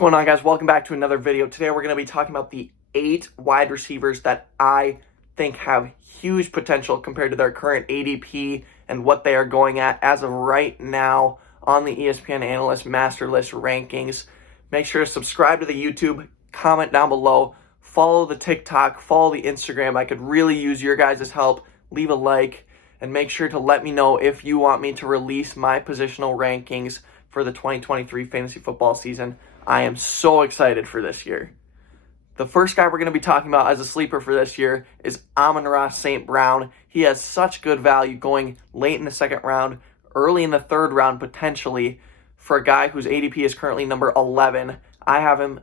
going on, guys? Welcome back to another video. Today we're going to be talking about the 8 wide receivers that I think have huge potential compared to their current ADP and what they are going at as of right now on the ESPN Analyst Master List rankings. Make sure to subscribe to the YouTube, comment down below, follow the TikTok, follow the Instagram. I could really use your guys' help. Leave a like, and make sure to let me know if you want me to release my positional rankings for the 2023 fantasy football season. I am so excited for this year. The first guy we're going to be talking about as a sleeper for this year is Amon-Ra St. Brown. He has such good value going late in the second round, early in the third round potentially, for a guy whose ADP is currently number 11. I have him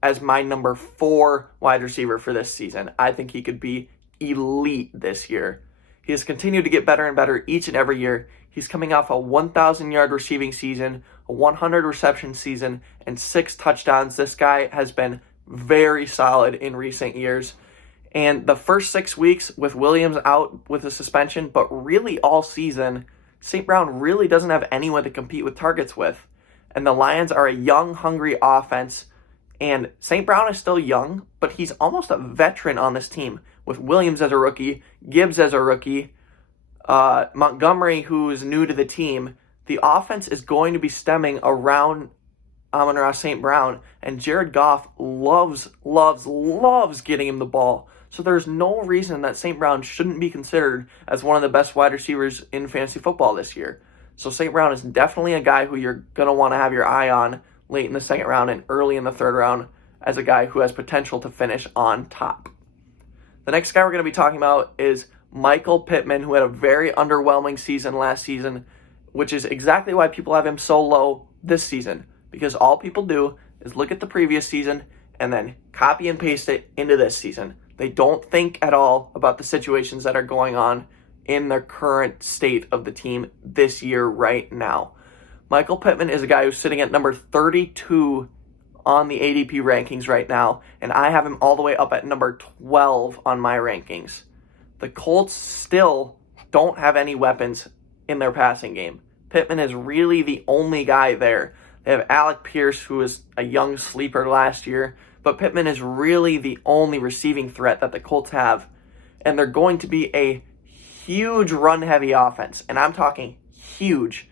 as my number 4 wide receiver for this season. I think he could be elite this year. He has continued to get better and better each and every year. He's coming off a 1,000-yard receiving season, a 100-reception season, and 6 touchdowns. This guy has been very solid in recent years. And the first 6 weeks with Williams out with a suspension, but really all season, St. Brown really doesn't have anyone to compete with targets with. And the Lions are a young, hungry offense. And St. Brown is still young, but he's almost a veteran on this team, with Williams as a rookie, Gibbs as a rookie, Montgomery, who's new to the team. The offense is going to be stemming around Amon-Ra St. Brown, and Jared Goff loves getting him the ball. So there's no reason that St. Brown shouldn't be considered as one of the best wide receivers in fantasy football this year. So St. Brown is definitely a guy who you're going to want to have your eye on late in the second round and early in the third round as a guy who has potential to finish on top. The next guy we're going to be talking about is Michael Pittman, who had a very underwhelming season last season, which is exactly why people have him so low this season, because all people do is look at the previous season and then copy and paste it into this season. They don't think at all about the situations that are going on in the current state of the team this year right now. Michael Pittman is a guy who's sitting at number 32 on the ADP rankings right now, and I have him all the way up at number 12 on my rankings. The Colts still don't have any weapons in their passing game. Pittman is really the only guy there. They have Alec Pierce, who was a young sleeper last year, but Pittman is really the only receiving threat that the Colts have, and they're going to be a huge run-heavy offense, and I'm talking huge,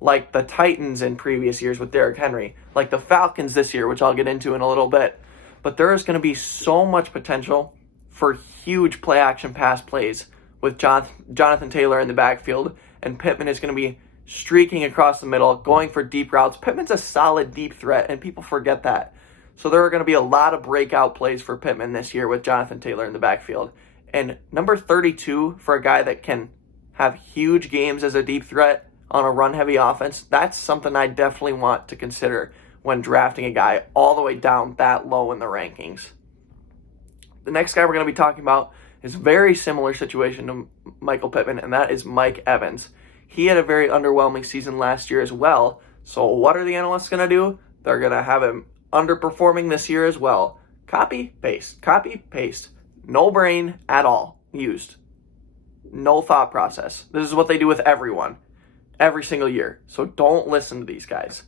like the Titans in previous years with Derrick Henry, like the Falcons this year, which I'll get into in a little bit. But there is going to be so much potential for huge play-action pass plays with Jonathan Taylor in the backfield, and Pittman is going to be streaking across the middle, going for deep routes. Pittman's a solid deep threat, and people forget that. So there are going to be a lot of breakout plays for Pittman this year with Jonathan Taylor in the backfield. And number 32 for a guy that can have huge games as a deep threat on a run-heavy offense, that's something I definitely want to consider when drafting a guy all the way down that low in the rankings. The next guy we're going to be talking about is a very similar situation to Michael Pittman, and that is Mike Evans. He had a very underwhelming season last year as well, so what are the analysts going to do? They're going to have him underperforming this year as well. Copy, paste. No brain at all used. No thought process. This is what they do with everyone every single year. So don't listen to these guys.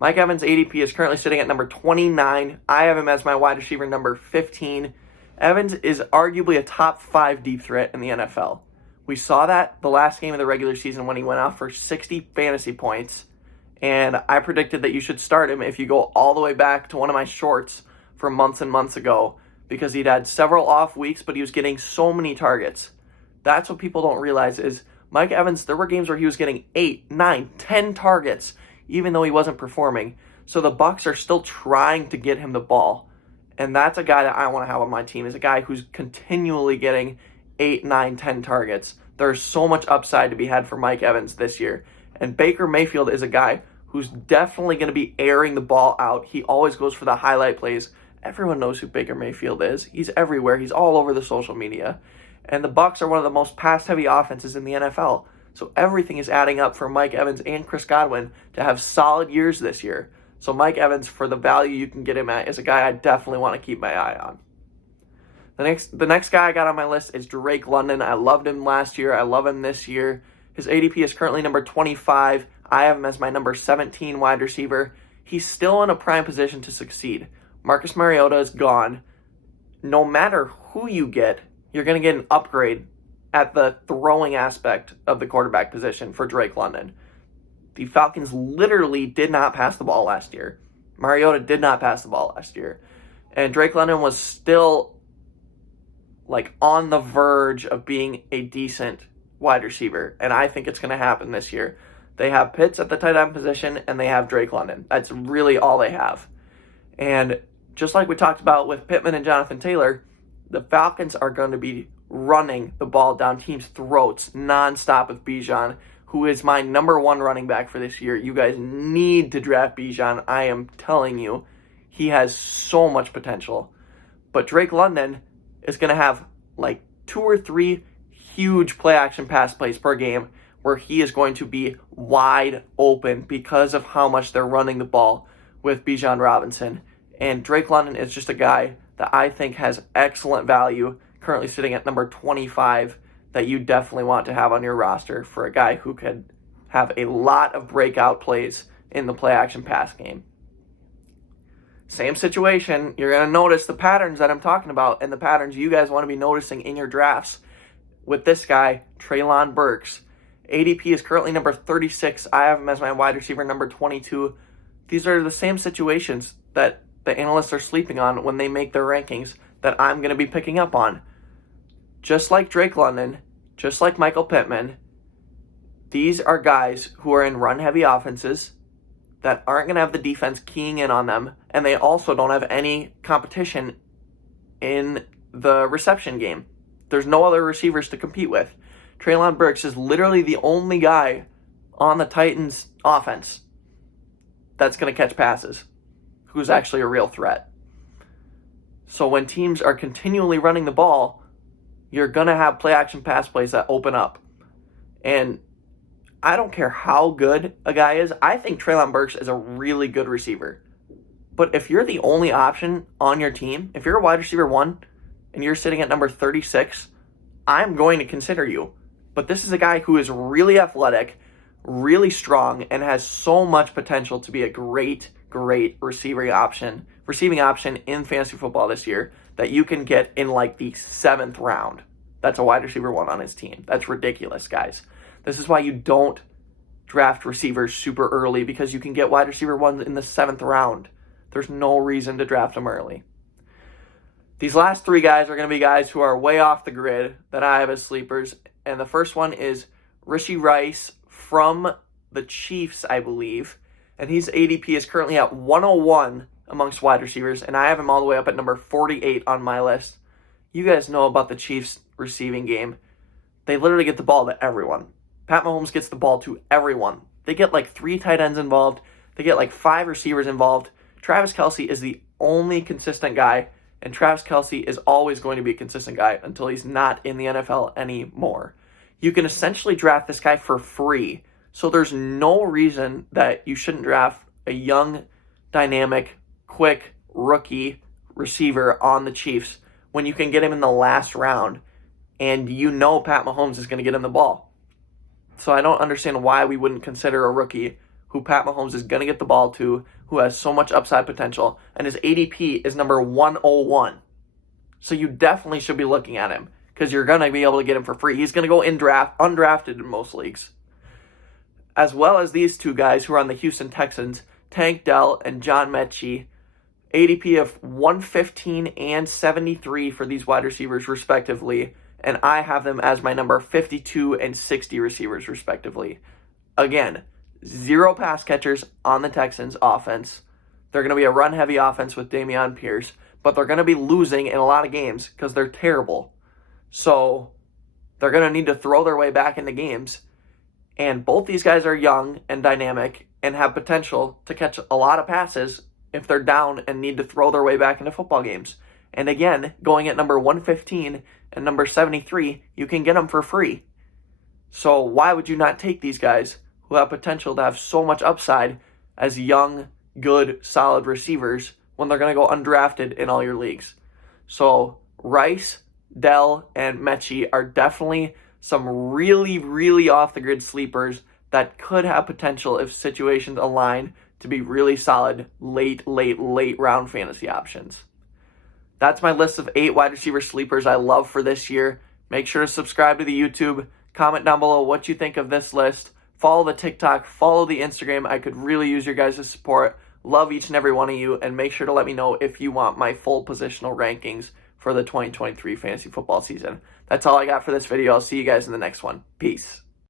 Mike Evans' ADP is currently sitting at number 29. I have him as my wide receiver number 15. Evans is arguably a top 5 deep threat in the NFL. We saw that the last game of the regular season when he went off for 60 fantasy points. And I predicted that you should start him if you go all the way back to one of my shorts from months and months ago, because he'd had several off weeks, but he was getting so many targets. That's what people don't realize is Mike Evans, there were games where he was getting 8, 9, 10 targets, even though he wasn't performing. So the Bucs are still trying to get him the ball. And that's a guy that I want to have on my team, is a guy who's continually getting 8, 9, 10 targets. There's so much upside to be had for Mike Evans this year. And Baker Mayfield is a guy who's definitely going to be airing the ball out. He always goes for the highlight plays. Everyone knows who Baker Mayfield is. He's everywhere. He's all over the social media. And the Bucs are one of the most pass-heavy offenses in the NFL. So everything is adding up for Mike Evans and Chris Godwin to have solid years this year. So Mike Evans, for the value you can get him at, is a guy I definitely want to keep my eye on. The next guy I got on my list is Drake London. I loved him last year. I love him this year. His ADP is currently number 25. I have him as my number 17 wide receiver. he's still in a prime position to succeed. Marcus Mariota is gone. No matter who you get, you're going to get an upgrade at the throwing aspect of the quarterback position for Drake London. The Falcons literally did not pass the ball last year. Mariota did not pass the ball last year. And Drake London was still on the verge of being a decent wide receiver. And I think it's going to happen this year. They have Pitts at the tight end position, and they have Drake London. That's really all they have. And just like we talked about with Pittman and Jonathan Taylor, the Falcons are going to be running the ball down teams' throats nonstop with Bijan, who is my number one running back for this year. You guys need to draft Bijan. I am telling you, he has so much potential. But Drake London is going to have 2 or 3 huge play action pass plays per game where he is going to be wide open because of how much they're running the ball with Bijan Robinson. And Drake London is just a guy that I think has excellent value, currently sitting at number 25, that you definitely want to have on your roster for a guy who could have a lot of breakout plays in the play action pass game. Same situation, you're going to notice the patterns that I'm talking about and the patterns you guys want to be noticing in your drafts with this guy, Treylon Burks. ADP is currently number 36. I have him as my wide receiver number 22. These are the same situations that the analysts are sleeping on when they make their rankings that I'm going to be picking up on. Just like Drake London, just like Michael Pittman, these are guys who are in run-heavy offenses that aren't going to have the defense keying in on them, and they also don't have any competition in the reception game. There's no other receivers to compete with. Treylon Burks is literally the only guy on the Titans offense that's going to catch passes, who's actually a real threat. So when teams are continually running the ball, you're going to have play action pass plays that open up. And I don't care how good a guy is. I think Treylon Burks is a really good receiver. But if you're the only option on your team, if you're a wide receiver 1 and you're sitting at number 36, I'm going to consider you. But this is a guy who is really athletic, really strong, and has so much potential to be a great receiving option in fantasy football this year that you can get in the 7th round. That's a wide receiver 1 on his team. That's ridiculous, guys. This is why you don't draft receivers super early, because you can get wide receiver 1s in the 7th round. There's no reason to draft them early. These last 3 guys are going to be guys who are way off the grid that I have as sleepers. And the first one is Rishi Rice from the Chiefs, I believe. And his ADP is currently at 101 amongst wide receivers. And I have him all the way up at number 48 on my list. You guys know about the Chiefs receiving game. They literally get the ball to everyone. Pat Mahomes gets the ball to everyone. They get 3 tight ends involved. They get 5 receivers involved. Travis Kelce is the only consistent guy. And Travis Kelce is always going to be a consistent guy until he's not in the NFL anymore. You can essentially draft this guy for free. So there's no reason that you shouldn't draft a young, dynamic, quick, rookie receiver on the Chiefs when you can get him in the last round. And you know Pat Mahomes is going to get him the ball. So I don't understand why we wouldn't consider a rookie who Pat Mahomes is going to get the ball to, who has so much upside potential, and his ADP is number 101. So you definitely should be looking at him, because you're going to be able to get him for free. He's going to go undrafted in most leagues. As well as these 2 guys who are on the Houston Texans, Tank Dell and John Menchie, ADP of 115 and 73 for these wide receivers respectively, and I have them as my number 52 and 60 receivers respectively. Again, 0 pass catchers on the Texans offense. They're going to be a run-heavy offense with Dameon Pierce, but they're going to be losing in a lot of games because they're terrible. So they're going to need to throw their way back into games. And both these guys are young and dynamic and have potential to catch a lot of passes if they're down and need to throw their way back into football games. And again, going at number 115 and number 73, you can get them for free. So why would you not take these guys who have potential to have so much upside as young, good, solid receivers when they're going to go undrafted in all your leagues? So Rice, Dell, and Menchie are definitely some really off-the-grid sleepers that could have potential if situations align to be really solid late round fantasy options. That's my list of 8 wide receiver sleepers I love for this year. Make sure to subscribe to the YouTube. Comment down below what you think of this list. Follow the TikTok. Follow the Instagram. I could really use your guys' support. Love each and every one of you. And make sure to let me know if you want my full positional rankings for the 2023 fantasy football season. That's all I got for this video. I'll see you guys in the next one. Peace.